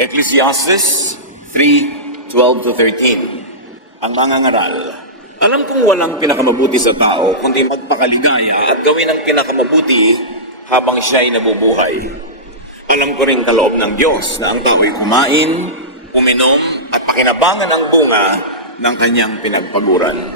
Ecclesiastes 3:12-13. Ang mangangaral, alam kong walang pinakamabuti sa tao kundi magpakaligaya at gawin ang pinakamabuti habang siya'y nabubuhay. Alam ko rin kaloob ng Diyos na ang tao'y kumain, uminom at pakinabangan ang bunga ng kanyang pinagpaguran.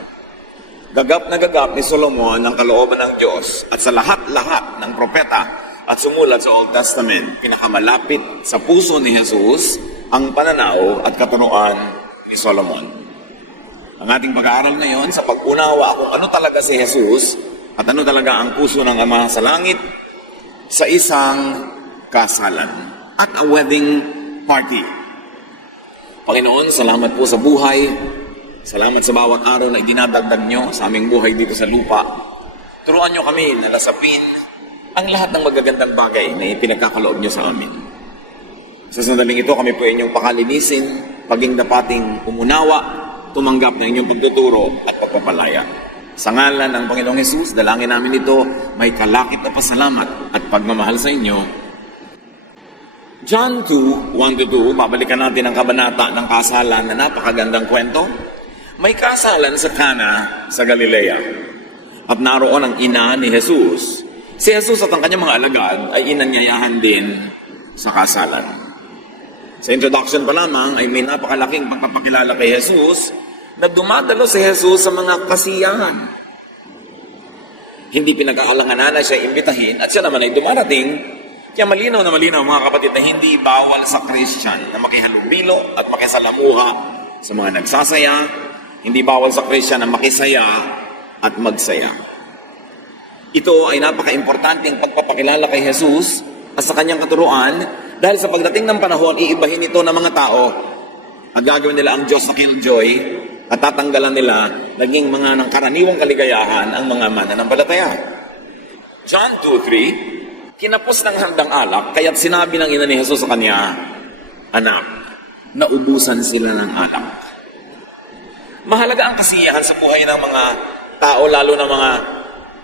Gagap na gagap ni Solomon ang kalooban ng Diyos at sa lahat-lahat ng propeta at sumulat sa Old Testament, pinakamalapit sa puso ni Jesus ang pananaw at katuruan ni Solomon. Ang ating pag-aaral ngayon sa pag-unawa kung ano talaga si Jesus at ano talaga ang puso ng Ama sa Langit sa isang kasalan at a wedding party. Panginoon, salamat po sa buhay. Salamat sa bawat araw na idinadagdag nyo sa aming buhay dito sa lupa. Turuan nyo kami na lasapin ang lahat ng magagandang bagay na ipinagkakaloob nyo sa amin. Sa sandaling ito, kami po inyong pakalinisin, paging dapating umunawa, tumanggap ng inyong pagtuturo at pagpapalaya. Sa ngalan ng Panginoong Hesus, dalangin namin ito, may kalakip na pasalamat at pagmamahal sa inyo. John 2:1-2, babalikan natin ang kabanata ng kasalan na napakagandang kwento. May kasalan sa Cana sa Galilea at naroon ang ina ni Jesus. Si Jesus at ang kanyang mga alagad ay inanyayahan din sa kasalan. Sa introduction pa lamang ay may napakalaking pagpapakilala kay Jesus na dumadalo si Jesus sa mga kasiyahan. Hindi pinag-aalanganan na siya imbitahin at siya naman ay dumarating. Kaya malinaw na malinaw mga kapatid na hindi bawal sa Christian na makihalubilo at makisalamuha sa mga nagsasaya. Hindi bawal sa Christian na makisaya at magsaya. Ito ay napaka-importanteng pagpapakilala kay Jesus at sa kanyang katuruan dahil sa pagdating ng panahon, iibahin ito ng mga tao at gagawin nila ang Diyos na killjoy at tatanggalan nila naging mga ng karaniwang kaligayahan ang mga mananampalataya. John 2:3, kinapos ng handang alak kaya't sinabi ng ina ni Jesus sa kanya, anak, naubusan sila ng alak. Mahalaga ang kasiyahan sa buhay ng mga tao, lalo na mga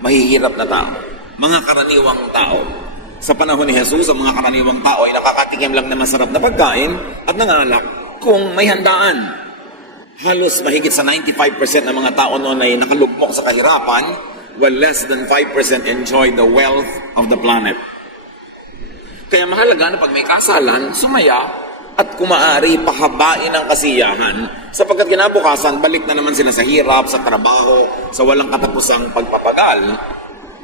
mahihirap na tao, mga karaniwang tao. Sa panahon ni Jesus, ang mga karaniwang tao ay nakakatikim lang na masarap na pagkain at ng alak kung may handaan. Halos mahigit sa 95% ng mga tao noon ay nakalugmok sa kahirapan, while less than 5% enjoy the wealth of the planet. Kaya mahalaga na pag may kasalan, sumaya at kung maaari, pahabain ang kasiyahan sapagkat kinabukasan, balik na naman sila sa hirap, sa trabaho, sa walang katapusang pagpapagal.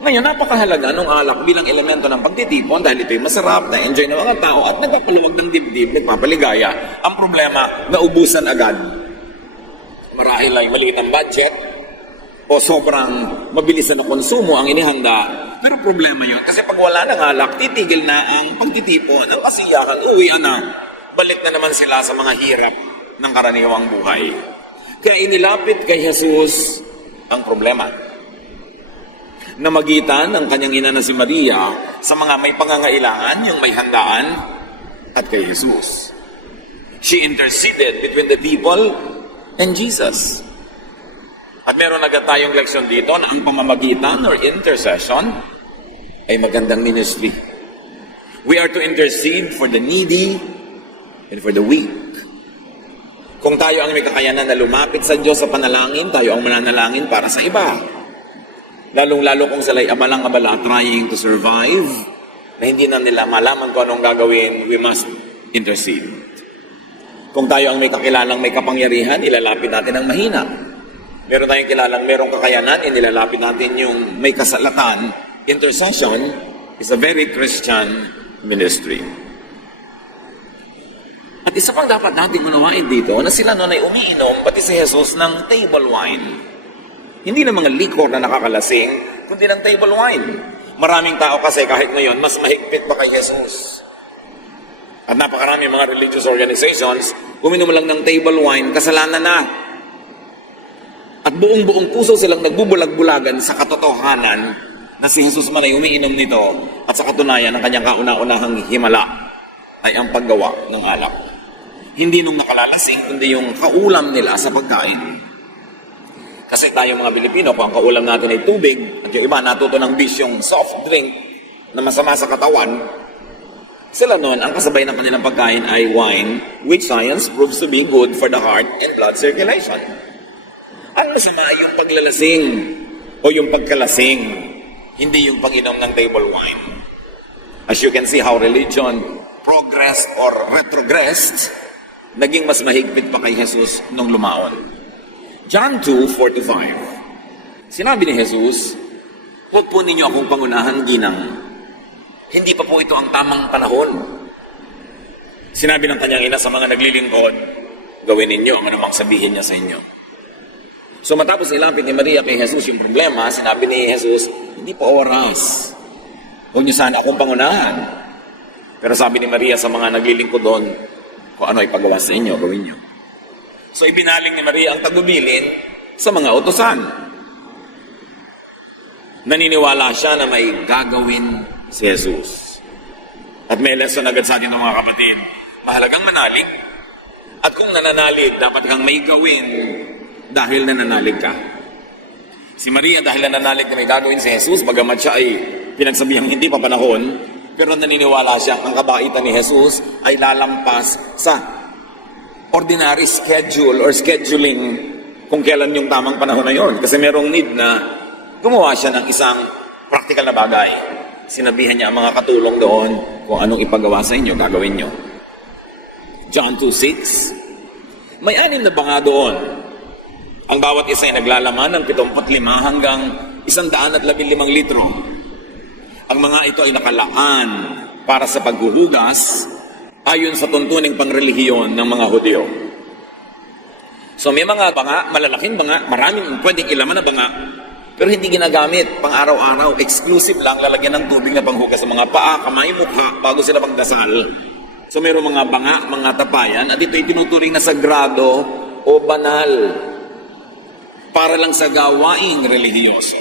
Ngayon, napakahalaga ng alak bilang elemento ng pagtitipon dahil ito'y masarap, na-enjoy ng mga tao at nagpapaluwag ng dibdib, nagpapaligaya. Ang problema, naubusan agad. Marahil ay maliit ang budget o sobrang mabilis na konsumo ang inihanda. Pero problema yun kasi pag wala ng alak, titigil na ang pagtitipon, ang kasiyahan, uwian na. Balik na naman sila sa mga hirap ng karaniwang buhay. Kaya inilapit kay Jesus ang problema. Namagitan ang kanyang ina na si Maria sa mga may pangangailangan, yung may handaan, at kay Jesus. She interceded between the people and Jesus. At meron agad tayong leksyon dito na ang pamamagitan or intercession ay magandang ministry. We are to intercede for the needy and for the weak. Kung tayo ang may kakayanan na lumapit sa Diyos sa panalangin, tayo ang mananalangin para sa iba. Lalong-lalo kung sila'y abalang-abala trying to survive, na hindi na nila malaman kung anong gagawin, we must intercede. Kung tayo ang may kakilalang may kapangyarihan, ilalapit natin ang mahina. Meron tayong kilalang merong kakayanan, inilalapit natin yung may kasalatan. Intercession is a very Christian ministry. At isa pang dapat nating unawain dito na sila noon ay umiinom pati si Jesus ng table wine. Hindi na mga liquor na nakakalasing, kundi ng table wine. Maraming tao kasi kahit ngayon, mas mahigpit pa kay Jesus. At napakarami mga religious organizations, uminom lang ng table wine, kasalanan na. At buong-buong puso silang nagbubulag-bulagan sa katotohanan na si Jesus man ay umiinom nito at sa katunayan ng kanyang kauna-unahang himala ay ang paggawa ng alak. Hindi nung nakalalasing, kundi yung kaulam nila sa pagkain. Kasi tayo mga Pilipino, kung ang kaulam natin ay tubig, at yung iba natuto ng bisyong soft drink na masama sa katawan, Sila noon, ang kasabay ng kanilang pagkain ay wine, which science proves to be good for the heart and blood circulation. Ang masama yung paglalasing o yung pagkalasing, hindi yung pag-inom ng table wine. As you can see how religion progressed or retrogressed, naging mas mahigpit pa kay Jesus nung lumaon. John 2:45. Sinabi ni Jesus, huwag po ninyo akong pangunahan, ginang. Hindi pa po ito ang tamang panahon. Sinabi ng kanyang ina sa mga naglilingkod, gawin ninyo ang anumang sabihin niya sa inyo. So matapos ilapit ni Maria kay Jesus yung problema, sinabi ni Jesus, hindi po oras. Huwag niyo sana akong pangunahan. Pero sabi ni Maria sa mga naglilingkod doon, kung ano ipagawa sa inyo, gawin niyo. So ibinaling ni Maria ang tagubilin sa mga utusan. Naniniwala siya na may gagawin si Jesus. At may lesson agad sa atin ng mga kapatid. Mahalagang manalig. At kung nananalig, dapat kang may gawin dahil nananalig ka. Si Maria dahil nananalig na may gagawin si Jesus, bagamat siya ay pinagsabihang hindi pa panahon, pero naniniwala siya ang kabaitan ni Jesus ay lalampas sa ordinary schedule or scheduling kung kailan yung tamang panahon na yon. Kasi merong need na gumawa siya ng isang practical na bagay. Sinabihan niya ang mga katulong doon kung anong ipagawa sa inyo, gagawin nyo. John 2:6. May 6 na banga doon. Ang bawat isa ay naglalaman ng 75 hanggang 115 litro. Ang mga ito ay nakalaan para sa paghuhugas ayon sa tuntuning pangrelihiyon ng mga Hudyo. So may mga banga, malalaking banga, maraming pwedeng ilaman na banga, pero hindi ginagamit pang araw-araw, exclusive lang, lalagyan ng tubig na panghugas sa mga paa, kamay, mukha, bago sila magdasal. So mayroong mga banga, mga tapayan, at ito'y tinuturing na sagrado o banal para lang sa gawaing relihiyoso.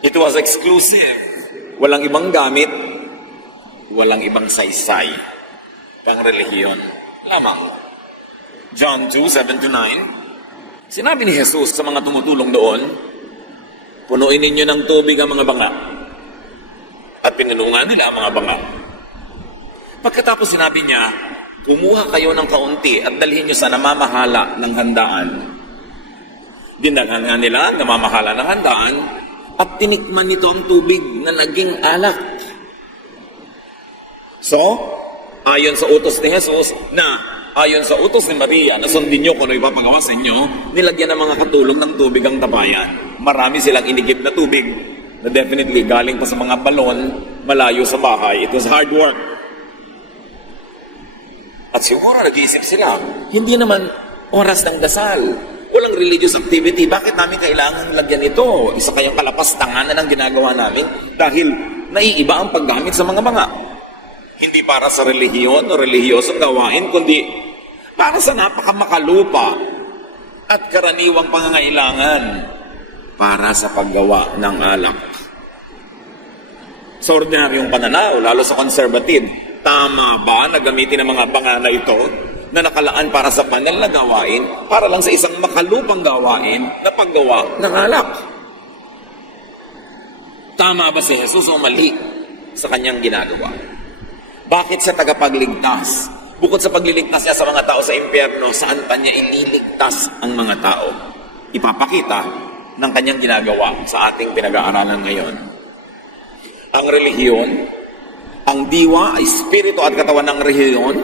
It was exclusive. Walang ibang gamit, walang ibang saysay. Pang relihiyon lamang. John 2:7-9. Sinabi ni Jesus sa mga tumutulong doon, punuin ninyo ng tubig ang mga banga. At pinulungan nila ang mga banga. Pagkatapos sinabi niya, kumuha kayo ng kaunti at dalhin nyo sa namamahala ng handaan. Dinalhan nga nila ang namamahala ng handaan at tinikman nito ang tubig na naging alak. So, ayon sa utos ni Jesus ayon sa utos ni Maria na sundin nyo kung ano ipapagawa sa inyo, nilagyan ng mga katulong ng tubig ang tabayan. Marami silang inigib na tubig na definitely galing pa sa mga balon malayo sa bahay. It was hard work. At siguro nag-iisip sila, hindi naman oras ng dasal. Walang religious activity. Bakit namin kailangan lagyan ito? Isa kayang kalapastanganan ang ginagawa namin dahil naiiba ang paggamit sa mga banga. Hindi para sa relihiyon o relihiyosong gawain, kundi para sa napakamakalupa at karaniwang pangangailangan para sa paggawa ng alak. Sa ordinaryong pananaw, lalo sa conservative, tama ba na gamitin ang mga banga na ito na nakalaan para sa banal na gawain para lang sa isang makalupang gawain na paggawa ng alak? Tama ba si Jesus o mali sa kanyang ginagawa? Bakit siya tagapagligtas? Bukod sa pagliligtas niya sa mga tao sa impyerno, saan pa niya ililigtas ang mga tao? Ipapakita ng kanyang ginagawa sa ating pinag-aaralan ngayon. Ang relihiyon, ang diwa ay spirito at katawan ng relihiyon.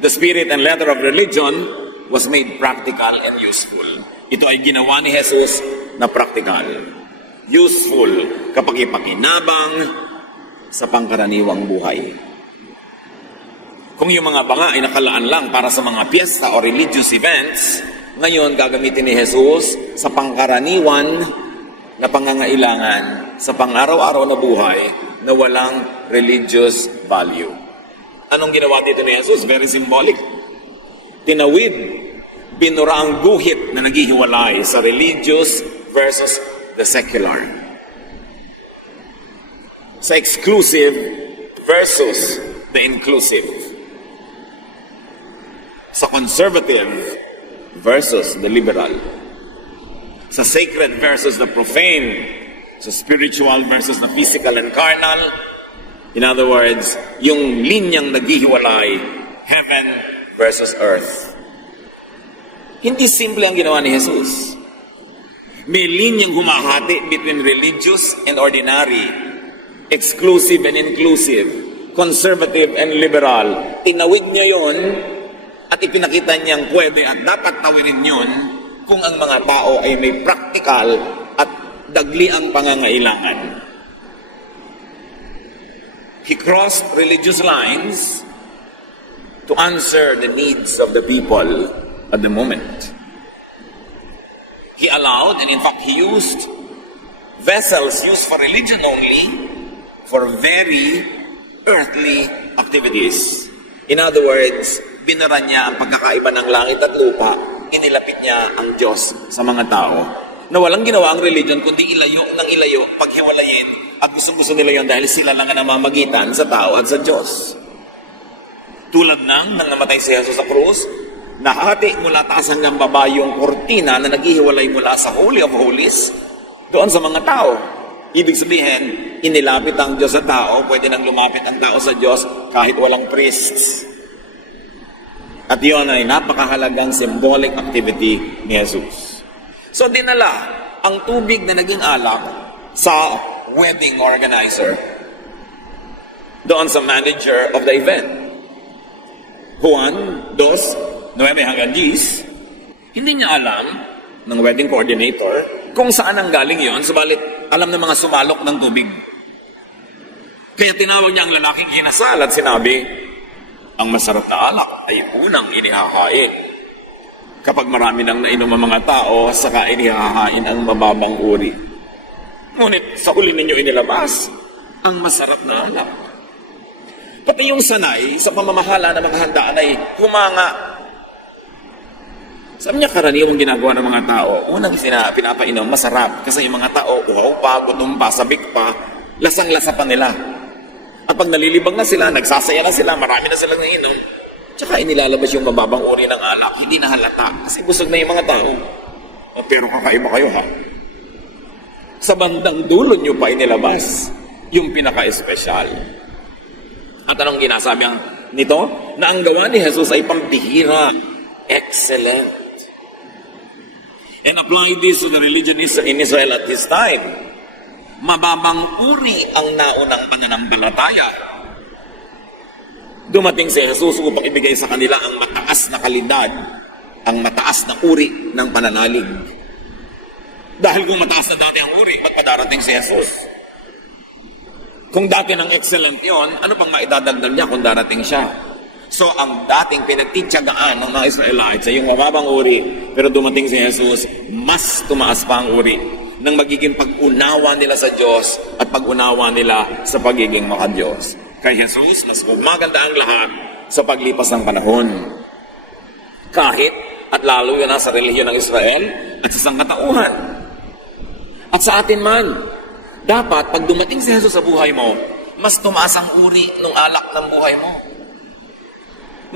The spirit and letter of religion was made practical and useful. Ito ay ginawa ni Jesus na practical. Useful kapag ipakinabang sa pangkaraniwang buhay. Kung yung mga banga ay nakalaan lang para sa mga piyesta o religious events, ngayon gagamitin ni Jesus sa pangkaraniwan na pangangailangan sa pang-araw-araw na buhay na walang religious value. Anong ginawa dito ni Jesus? Very symbolic. Tinawid, binura ang guhit na naghihiwalay sa religious versus the secular. Sa exclusive versus the inclusive. Sa conservative versus the liberal. Sa sacred versus the profane. Sa spiritual versus the physical and carnal. In other words, yung linyang naghihiwalay, heaven versus earth. Hindi simple ang ginawa ni Jesus. May linyang humahati between religious and ordinary, exclusive and inclusive, conservative and liberal. Tinawid niya yon at ipinakita niyang pwede at dapat tawirin yon kung ang mga tao ay may practical at dagliang pangangailangan. He crossed religious lines to answer the needs of the people at the moment. He allowed, and in fact he used, vessels used for religion only for very earthly activities. In other words, binara niya ang pagkakaiba ng langit at lupa, inilapit niya ang Diyos sa mga tao na walang ginawa ang religion kundi ilayo ng ilayo, paghiwalayin, at gusto nila yon dahil sila lang ang namamagitan sa tao at sa Diyos. Tulad nang namatay si Jesus sa krus, nahati mula taas hanggang baba yung kortina na naghihiwalay mula sa Holy of Holies doon sa mga tao. Ibig sabihin, inilapit ang Diyos sa tao, pwede nang lumapit ang tao sa Diyos kahit walang priests. At yun ay napakahalagang symbolic activity ni Jesus. So dinala ang tubig na naging alak sa wedding organizer, doon sa manager of the event. Juan 2:9 hanggang 10, hindi niya alam ng wedding coordinator kung saan ang galing yon, subalit alam ng mga sumalok ng tubig. Kaya tinawag niya ang lalaking kinasal at sinabi, ang masarap na alak ay unang inihahain. Kapag marami nang nainom ang mga tao, saka inihahain ang mababang uri. Ngunit sa huli ninyo inilabas ang masarap na alak. Pati yung sanay sa pamamahala ng mga handaan ay humanga. Sabi niya, karaniwang ginagawa ng mga tao, unang pinapainom, masarap. Kasi yung mga tao, uhaw pa, gutom pa, sabik pa, lasang-lasa pa nila. At pag nalilibang na sila, nagsasaya na sila, marami na silang nainom, tsaka inilalabas yung mababang uri ng alak, hindi na halata. Kasi busog na yung mga tao. Pero kakaiba kayo ha. Sa bandang dulo nyo pa inilabas yung pinaka-espesyal. At anong ginasabi nito? Na ang gawa ni Jesus ay pambihira. Excellent. And apply this to the religion in Israel at this time. Mababang uri ang naunang pananampalataya. Dumating si Jesus upang ibigay sa kanila ang mataas na kalidad, ang mataas na uri ng pananalig. Dahil kung mataas na dati ang uri, ba't padarating si Jesus? Kung dati ng excellent yon, ano pang maidadagdag niya kung darating siya? So, ang dating pinagtityagaan ng mga Israelites ay yung mababang uri, pero dumating si Jesus, mas tumaas pa ang uri ng magiging pag-unawa nila sa Diyos at pag-unawa nila sa pagiging maka-Diyos. Kay Jesus, mas maganda ang lahat sa paglipas ng panahon. Kahit at lalo yun sa relihiyon ng Israel at sa sangkatauhan. At sa atin man, dapat pag dumating si Jesus sa buhay mo, mas tumaas ang uri ng alak ng buhay mo.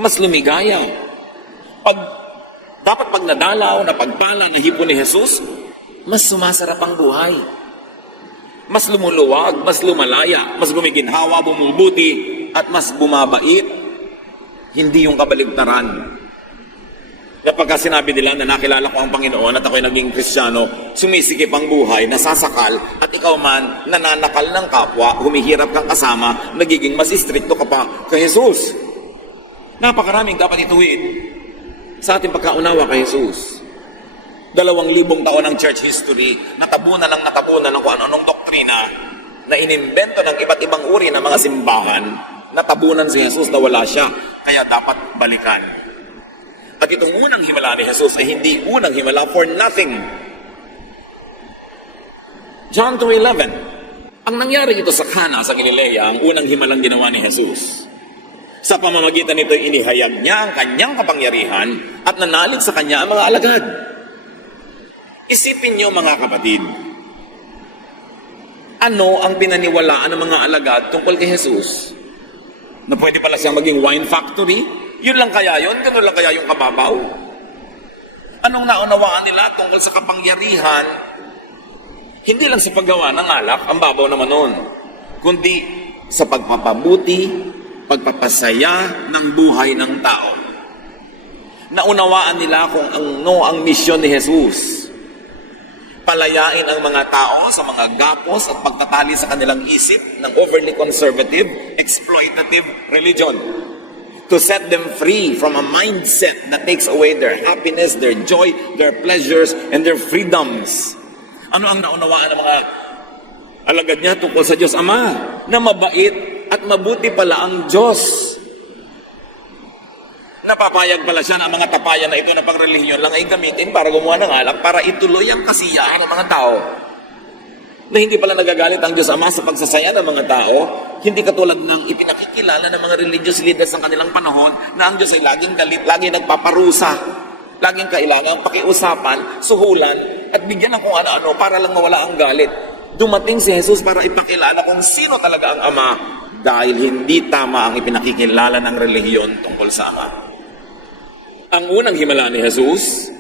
Mas lumigaya. Dapat pag nadalaw, napagpala, nahipon ni Jesus, mas sumasarap ang buhay. Mas lumuluwag, mas lumalaya, mas gumiginhawa, bumubuti, at mas bumabait. Hindi yung kabaligtaran. Kapag sinabi nila na nakilala ko ang Panginoon at ako'y naging Kristiyano, sumisikip ang buhay, nasasakal, at ikaw man nananakal ng kapwa, humihirap kang kasama, nagiging mas istrikto ka pa kay Jesus. Napakaraming dapat ituwid sa ating pagkaunawa kay Jesus. 2,000 taon ng church history, natabunan ng kung anong doktrina na inimbento ng iba't ibang uri ng mga simbahan, natabunan si Jesus na wala siya, kaya dapat balikan. At itong unang himala ni Jesus ay hindi unang himala for nothing. John 2:11. Ang nangyari ito sa Cana sa Galilea, ang unang himalang ginawa ni Jesus. Sa pamamagitan nito, inihayag niya ang kanyang kapangyarihan at nanalig sa kanya ang mga alagad. Isipin niyo mga kapatid, ano ang pinaniwalaan ng mga alagad tungkol kay Jesus? Na pwede pala siyang maging wine factory? Yun lang kaya yun? Ganun lang kaya yung kababaw? Anong naunawaan nila tungkol sa kapangyarihan? Hindi lang sa paggawa ng alak, ang babaw naman nun. Kundi sa pagpapabuti, pagpapasaya ng buhay ng tao. Naunawaan nila kung ang misyon ni Jesus. Palayain ang mga tao sa mga gapos at pagtatali sa kanilang isip ng overly conservative, exploitative religion. To set them free from a mindset that takes away their happiness, their joy, their pleasures, and their freedoms. Ano ang naunawaan ng mga alagad niya tungkol sa Diyos Ama? Na mabait at mabuti pala ang Diyos. Napapayag pala siya na ang mga tapayan na ito na pangrelihiyon lang ay gamitin para gumawa ng alak para ituloy ang kasiyahan ng mga tao. Na hindi pala nagagalit ang Diyos Ama sa pagsasaya ng mga tao, hindi katulad ng ipinakikilala ng mga religious leaders ng kanilang panahon na ang Diyos ay laging galit, laging nagpaparusa, laging kailangan pakiusapan, suhulan, at bigyan ng kung ano-ano para lang mawala ang galit. Dumating si Jesus para ipakilala kung sino talaga ang Ama dahil hindi tama ang ipinakikilala ng relihiyon tungkol sa Ama. Ang unang himala ni Jesus,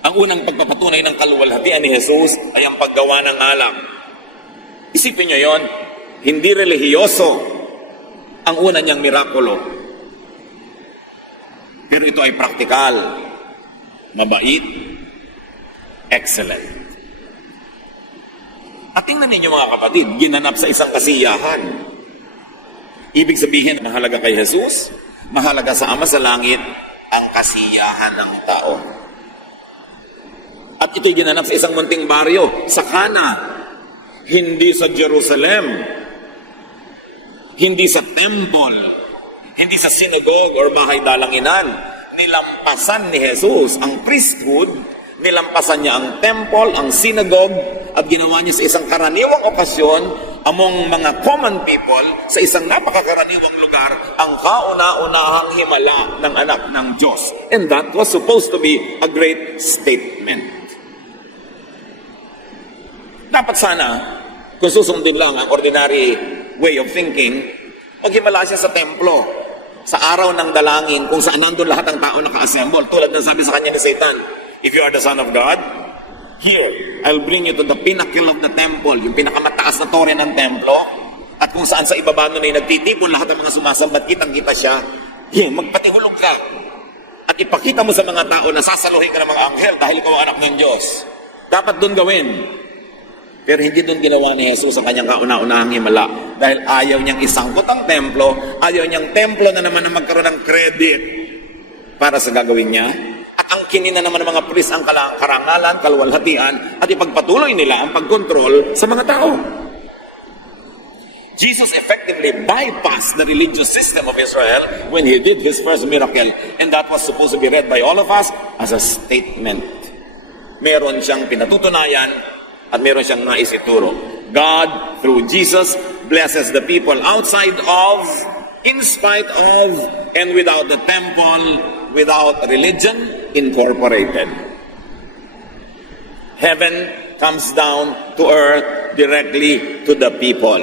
ang unang pagpapatunay ng kaluwalhatian ni Jesus ay ang paggawa ng alak. Isipin niyo yon, hindi relihiyoso ang una niyang mirakulo. Pero ito ay praktikal, mabait, excellent. At tingnan ninyo mga kapatid, ginanap sa isang kasiyahan. Ibig sabihin, mahalaga kay Jesus, mahalaga sa Ama sa Langit, ang kasiyahan ng tao. At ito'y ginanap sa isang munting baryo, sa Cana, hindi sa Jerusalem, hindi sa temple, hindi sa synagogue or bahay dalanginan. Nilampasan ni Jesus ang priesthood, nilampasan niya ang temple, ang synagogue, at ginawa niya sa isang karaniwang okasyon among mga common people sa isang napakakaraniwang lugar ang kauna-unahang himala ng anak ng Diyos. And that was supposed to be a great statement. Dapat sana, kung susundin lang ang ordinary way of thinking, maghimala siya sa templo, sa araw ng dalangin, kung saan nandun lahat ng tao naka-assemble. Tulad ng sabi sa kanya ni Satan, if you are the Son of God, here, I'll bring you to the pinnacle of the temple, yung pinakamataas na tore ng templo, at kung saan sa ibaba nun ay nagtitipon lahat ng mga sumasambat, kitang-kita siya, magpatihulog ka. At ipakita mo sa mga tao na sasaluhin ka ng mga anghel dahil ikaw ang anak ng Diyos. Dapat doon gawin. Pero hindi doon ginawa ni Jesus ang kanyang kauna-unahang himala dahil ayaw niyang isangkot ang templo, ayaw niyang templo na naman na magkaroon ng credit para sa gagawin niya. At ang kinina naman ng mga pulis ang karangalan, kaluwalhatian, at ipagpatuloy nila ang pagkontrol sa mga tao. Jesus effectively bypassed the religious system of Israel when he did his first miracle, and that was supposed to be read by all of us as a statement. Meron siyang pinatutunayan at meron siyang naisituro. God, through Jesus, blesses the people outside of, in spite of, and without the temple, without religion incorporated. Heaven comes down to earth directly to the people.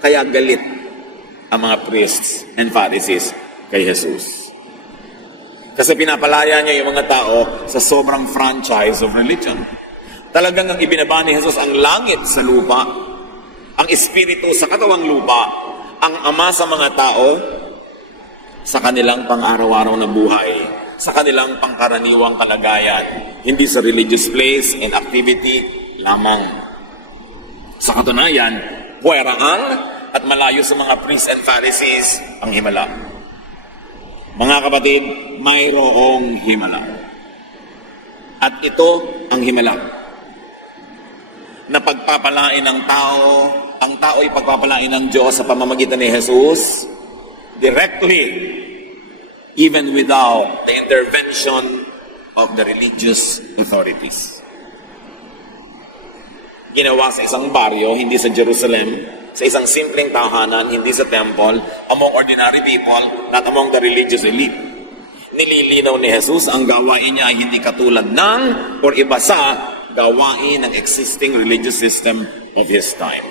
Kaya galit ang mga priests and Pharisees kay Jesus. Kasi pinapalaya niya yung mga tao sa sobrang franchise of religion. Talagang ang ibinaba ni Jesus ang langit sa lupa, ang espiritu sa katawang lupa, ang Ama sa mga tao, sa kanilang pang-araw-araw na buhay, sa kanilang pangkaraniwang kalagayan, hindi sa religious place and activity lamang. Sa katunayan, puweraan at malayo sa mga priests and Pharisees ang himala. Mga kapatid, mayroong himala. At ito ang himala na pagpapalain ng tao, ang tao ay pagpapalain ng Diyos sa pamamagitan ni Jesus directly, even without the intervention of the religious authorities. Ginawa sa isang baryo, hindi sa Jerusalem, sa isang simpleng tahanan, hindi sa temple, among ordinary people, not among the religious elite. Nililinaw ni Jesus ang gawain niya ay hindi katulad ng or iba sa gawain ng existing religious system of his time.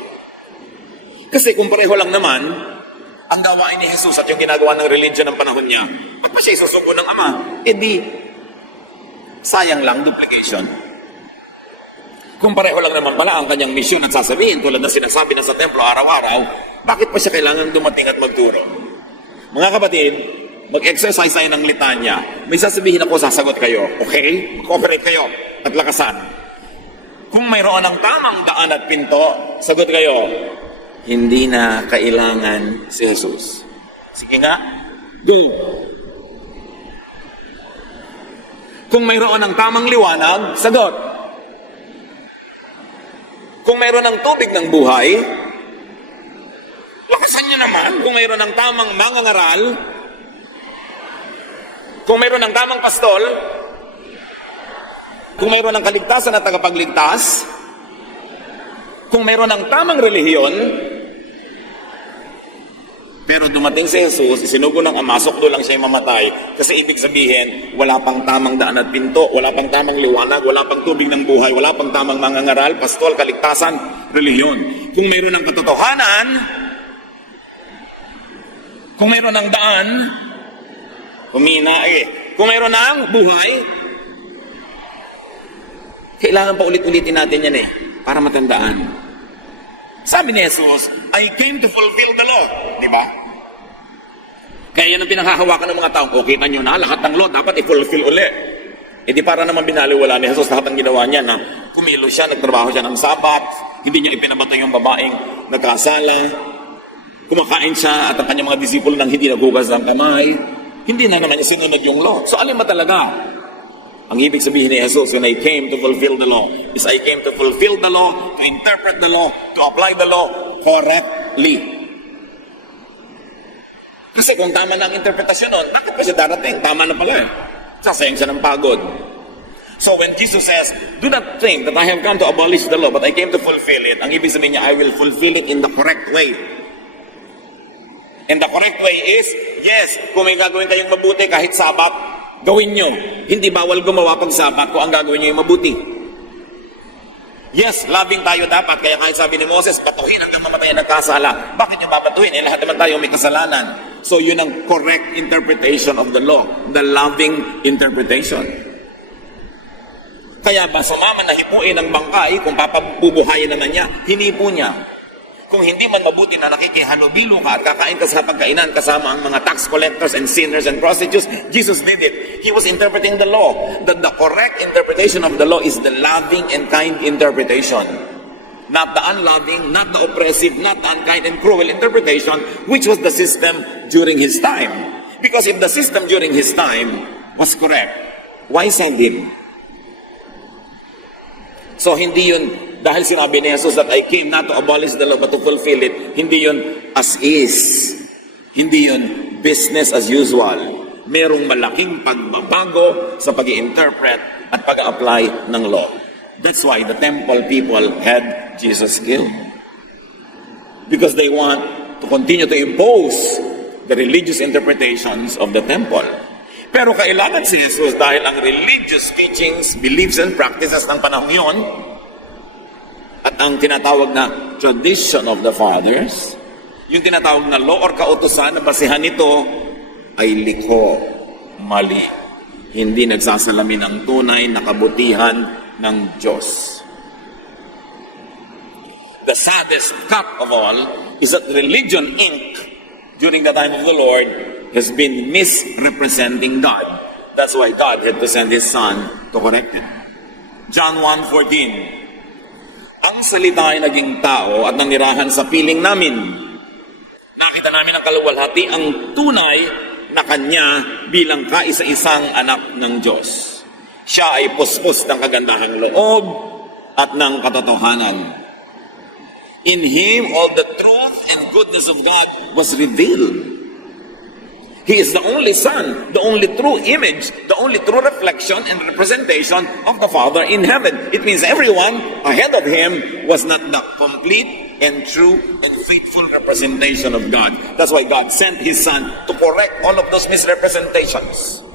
Kasi kung pareho lang naman ang gawain ni Jesus at yung ginagawa ng religion ng panahon niya, ba't pa siya isusuko ng Ama? Eh di, sayang lang, duplication. Kung pareho lang naman pala ang kanyang misyon at sasabihin, tulad na sinasabi na sa templo araw-araw, bakit pa siya kailangan dumating at magturo? Mga kapatid, mag-exercise tayo ng litanya. May sasabihin ako, sasagot kayo. Okay? Cooperate kayo at lakasan. Kung mayroon ng tamang daan at pinto, sagot kayo, hindi na kailangan si Jesus. Sige nga, go. Kung mayroon ng tamang liwanag, sagot. Kung mayroon ng tubig ng buhay, lakasan niyo naman. Kung mayroon ng tamang mangangaral, kung mayroon ng tamang pastol, kung mayroon ng kaligtasan at tagapagligtas, kung mayroon ng tamang relihiyon, pero dumating si Jesus, isinugo ng Ama, sukdo lang siya mamatay. Kasi ibig sabihin, wala pang tamang daan at pinto, wala pang tamang liwanag, wala pang tubig ng buhay, wala pang tamang mangangaral, pastol, kaligtasan, relihiyon. Kung mayroon ng katotohanan, kung mayroon ng daan, humina kung mayroon ng buhay, kailangan pa ulit-ulitin natin yan para matandaan. Sabi ni Jesus, I came to fulfill the law. Di ba? Kaya yan ang pinanghahawakan ng mga taong, okay, kita nyo na, lahat ng law dapat i-fulfill uli. Di para naman binaliwala ni Jesus lahat ng ginawa niya na kumilo siya, nagtrabaho siya ng sabat, hindi niya ipinabato yung babaeng nagkasala, kumakain siya at ang kanyang mga disipulo nang hindi naghugas ng kamay, hindi na naman niya sinunod yung law. So alin ba talaga? Ang ibig sabihin ni Jesus, when I came to fulfill the law, is I came to fulfill the law, to interpret the law, to apply the law correctly. Kasi kung tama na ang interpretasyon nun, bakit pa siya darating? Tama na pala. Sasayang siya ng pagod. So when Jesus says, do not think that I have come to abolish the law, but I came to fulfill it, ang ibig sabihin niya, I will fulfill it in the correct way. And the correct way is, yes, kung may gagawin kayong mabuti kahit sabat, gawin nyo. Hindi bawal gumawa pag sabat kung ang gagawin nyo yung mabuti. Yes, loving tayo dapat. Kaya kahit sabi ni Moses, batuhin hanggang mamatay ang nagkasala. Bakit nyo babatuhin? Lahat naman tayo may kasalanan. So yun ang correct interpretation of the law. The loving interpretation. Kaya ba sumama na hipuin ang bangkay kung papabubuhayin naman niya? Hinipo niya. Kung hindi man mabuti na nakikihalubilo ka at kakain ka sa pagkainan kasama ang mga tax collectors and sinners and prostitutes, Jesus did it. He was interpreting the law. That the correct interpretation of the law is the loving and kind interpretation. Not the unloving, not the oppressive, not the unkind and cruel interpretation, which was the system during his time. Because if the system during his time was correct, why send him? So hindi yun, dahil sinabi ni Jesus that I came not to abolish the law but to fulfill it, hindi yun as is. Hindi yun business as usual. Merong malaking pagbabago sa pag-i-interpret at pag-apply ng law. That's why the temple people had Jesus killed. Because they want to continue to impose the religious interpretations of the temple. Pero kailangan si Jesus dahil ang religious teachings, beliefs, and practices ng panahon yon at ang tinatawag na tradition of the fathers, yung tinatawag na law or kautusan na basihan nito ay liko, mali. Hindi nagsasalamin ang tunay na kabutihan ng Diyos. The saddest cut of all is that religion, Inc., during the time of the Lord, has been misrepresenting God. That's why God had to send His Son to correct it. John 1:14. Ang salita ay naging tao at nanirahan sa piling namin. Nakita namin ang kaluwalhati, ang tunay na Kanya bilang kaisa-isang anak ng Diyos. Siya ay puspos ng kagandahang loob at ng katotohanan. In Him, all the truth and goodness of God was revealed. He is the only Son, the only true image, the only true reflection and representation of the Father in heaven. It means everyone ahead of Him was not the complete and true and faithful representation of God. That's why God sent His Son to correct all of those misrepresentations.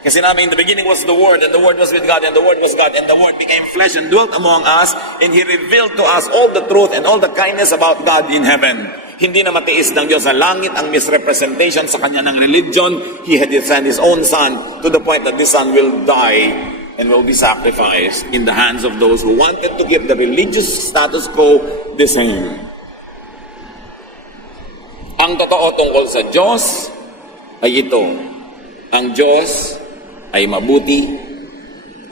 Kasi namin, in the beginning was the Word, and the Word was with God, and the Word was God, and the Word became flesh and dwelt among us, and He revealed to us all the truth and all the kindness about God in heaven. Hindi na matiis ng Diyos sa langit ang misrepresentation sa Kanya ng religion. He had sent His own Son to the point that this Son will die and will be sacrificed in the hands of those who wanted to keep the religious status quo the same. Ang totoo tungkol sa Diyos ay ito. Ang Diyos ay mabuti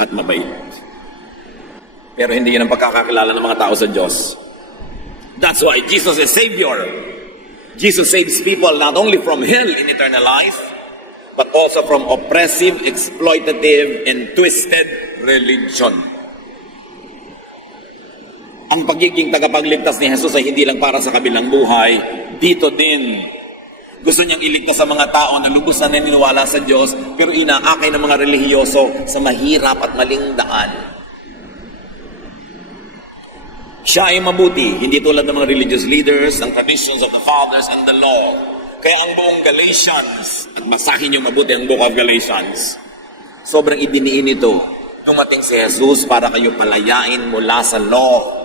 at mabait. Pero hindi yun ang pagkakakilala ng mga tao sa Diyos. That's why Jesus is Savior. Jesus saves people not only from hell in eternal life, but also from oppressive, exploitative, and twisted religion. Ang pagiging tagapagligtas ni Jesus ay hindi lang para sa kabilang buhay, dito din. Gusto niyang iligtas sa mga tao na lubos na naniniwala sa Diyos, pero inaakay ng mga relihiyoso sa mahirap at maling daan. Siya ay mabuti, hindi tulad ng mga religious leaders, ng traditions of the fathers and the law. Kaya ang buong Galatians, at basahin niyo mabuti ang book of Galatians, sobrang idiniin ito. Dumating si Jesus para kayo palayain mula sa law.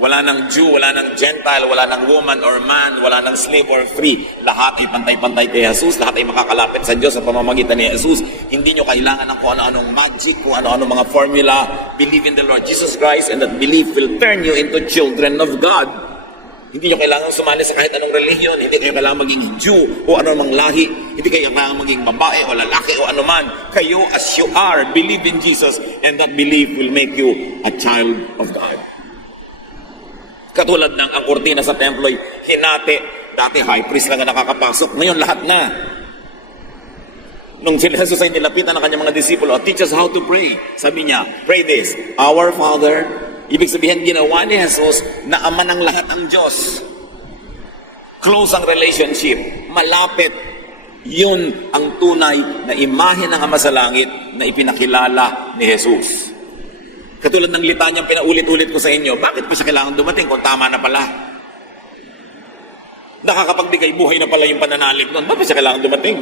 Wala ng Jew, wala ng Gentile, wala ng woman or man, wala ng slave or free. Lahat ay pantay-pantay kay Jesus, lahat ay makakalapit sa Diyos sa pamamagitan ni Jesus. Hindi nyo kailangan ng kung ano-anong magic, kung ano-anong mga formula. Believe in the Lord Jesus Christ and that belief will turn you into children of God. Hindi nyo kailangan sumali sa kahit anong relihiyon, hindi kayo kailangan maging Jew o anumang lahi, hindi kayo kailangan maging babae o lalaki o anuman. Kayo as you are, believe in Jesus and that belief will make you a child of God. Katulad ng ang kurtina sa templo ay hinati. Dati high priest lang ang nakakapasok. Ngayon lahat na. Nung si Jesus ay nilapitan ng kanyang mga disipulo, teach us how to pray. Sabi niya, pray this, Our Father. Ibig sabihin, ginawa ni Jesus na ama ng lahat ang Diyos. Close ang relationship. Malapit. Yun ang tunay na imahe ng Ama sa Langit na ipinakilala ni Jesus. Katulad ng litanyang pinaulit-ulit ko sa inyo, bakit pa siya kailangan dumating kung tama na pala? Nakakapagbigay buhay na pala yung pananalig nun. Bakit pa siya kailangan dumating?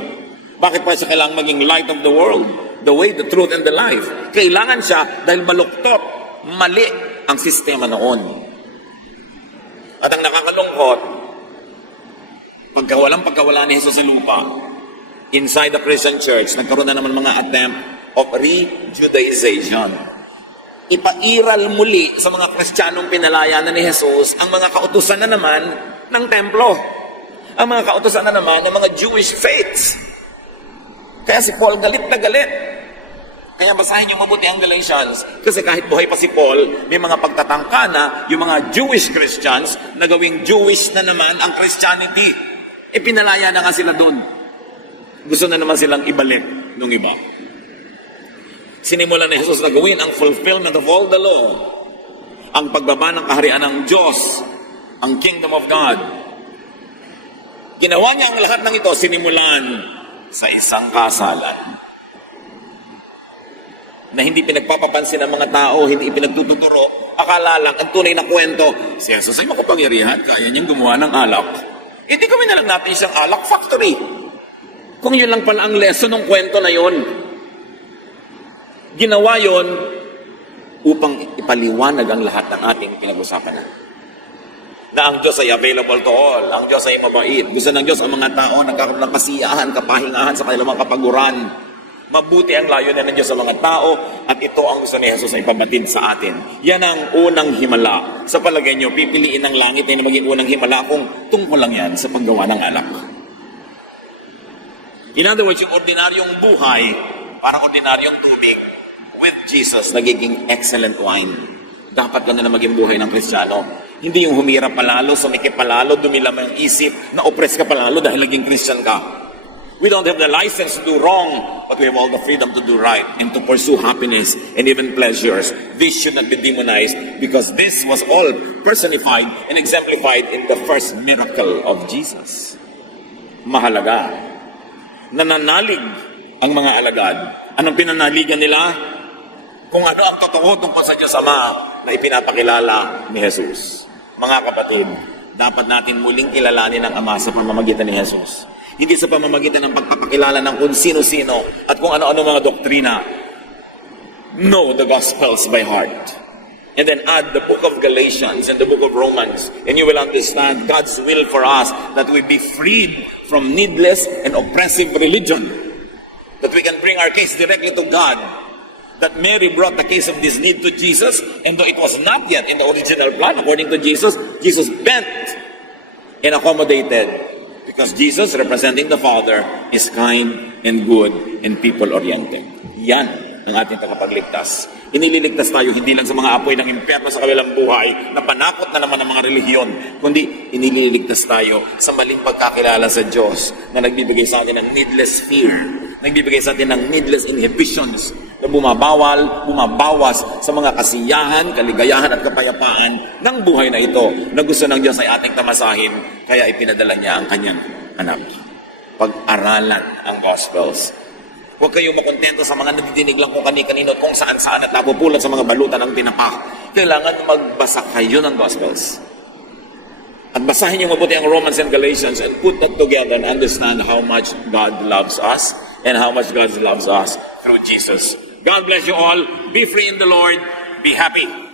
Bakit pa siya kailangan maging light of the world? The way, the truth, and the life. Kailangan siya dahil baluktot, mali ang sistema noon. At ang nakakalungkot, pagkawala ni Jesus sa lupa, inside the Christian church, nagkaroon na naman mga attempt of re-Judaization. Ipairal muli sa mga Kristiyanong pinalayanan ni Jesus ang mga kautusan na naman ng templo. Ang mga kautusan na naman ng mga Jewish faiths. Kaya si Paul galit na galit. Kaya basahin niyo mabuti ang Galatians. Kasi kahit buhay pa si Paul, may mga pagtatangka na yung mga Jewish Christians na gawing Jewish na naman ang Christianity. Pinalaya na nga sila doon. Gusto na naman silang ibalik nung iba. Sinimulan ni Jesus na gawin ang fulfillment of all the law, ang pagbaba ng kaharian ng Diyos, ang kingdom of God. Ginawa niya ang lahat ng ito, sinimulan sa isang kasalan na hindi pinagpapapansin ng mga tao, hindi pinagtututuro. Akala lang, ang tunay na kwento, si Jesus ay makapangyarihan, kaya niyang gumawa ng alak. Hindi kami na lang natin isang alak factory. Kung yun lang pala ang lesson ng kwento na yun. Ginawa yon upang ipaliwanag ang lahat ng ating pinag-usapan na ang Diyos ay available to all, ang Diyos ay mabait. Gusto ng Diyos ang mga tao nagkakaroon ng kasiyahan, kapahingahan sa kanilang mga kapaguran. Mabuti ang layunin ng Diyos sa mga tao at ito ang gusto ni Jesus ay ipabatid sa atin. Yan ang unang himala. Sa palagay nyo, pipiliin ng langit na maging unang himala kung tungkol lang yan sa paggawa ng alak. In other words, yung ordinaryong buhay, parang ordinaryong tubig, with Jesus, nagiging excellent wine. Dapat ganun na maging buhay ng Kristiyano. Hindi yung humirap palalo, sumikip palalo, dumilam ang isip, na-oppress ka palalo dahil naging Christian ka. We don't have the license to do wrong, but we have all the freedom to do right and to pursue happiness and even pleasures. This should not be demonized because this was all personified and exemplified in the first miracle of Jesus. Mahalaga. Nananalig ang mga alagad. Anong pinanaligan nila? Kung ano ang totoo tungkol sa Diyos Ama na ipinapakilala ni Jesus. Mga kapatid, dapat natin muling kilalanin ang Ama sa pamamagitan ni Jesus. Hindi sa pamamagitan ng pagpapakilala ng kung sino-sino at kung ano-ano mga doktrina. Know the Gospels by heart. And then add the book of Galatians and the book of Romans. And you will understand God's will for us that we be freed from needless and oppressive religion. That we can bring our case directly to God. that Mary brought the case of this need to Jesus, and though it was not yet in the original plan, according to Jesus, Jesus bent and accommodated because Jesus, representing the Father, is kind and good and people-oriented. Yan ang ating tagapagligtas. Inililigtas tayo hindi lang sa mga apoy ng impyerno sa kabilang buhay na panakot na naman ng mga relihiyon, kundi inililigtas tayo sa maling pagkakilala sa Diyos na nagbibigay sa atin ng needless fear, nagbibigay sa atin ng needless inhibitions na bumabawas sa mga kasiyahan, kaligayahan at kapayapaan ng buhay na ito na gusto ng Diyos ay ating tamasahin, kaya ipinadala niya ang kanyang anak. Pag-aralan ang Gospels. Huwag kayong makontento sa mga nadidinig lang kung kani-kanino at kung saan-saan at napupulat sa mga balutan ng tinapak. Kailangan magbasa kayo ng Gospels. At basahin niyo mabuti ang Romans and Galatians and put that together and understand how much God loves us and how much God loves us through Jesus. God bless you all. Be free in the Lord. Be happy.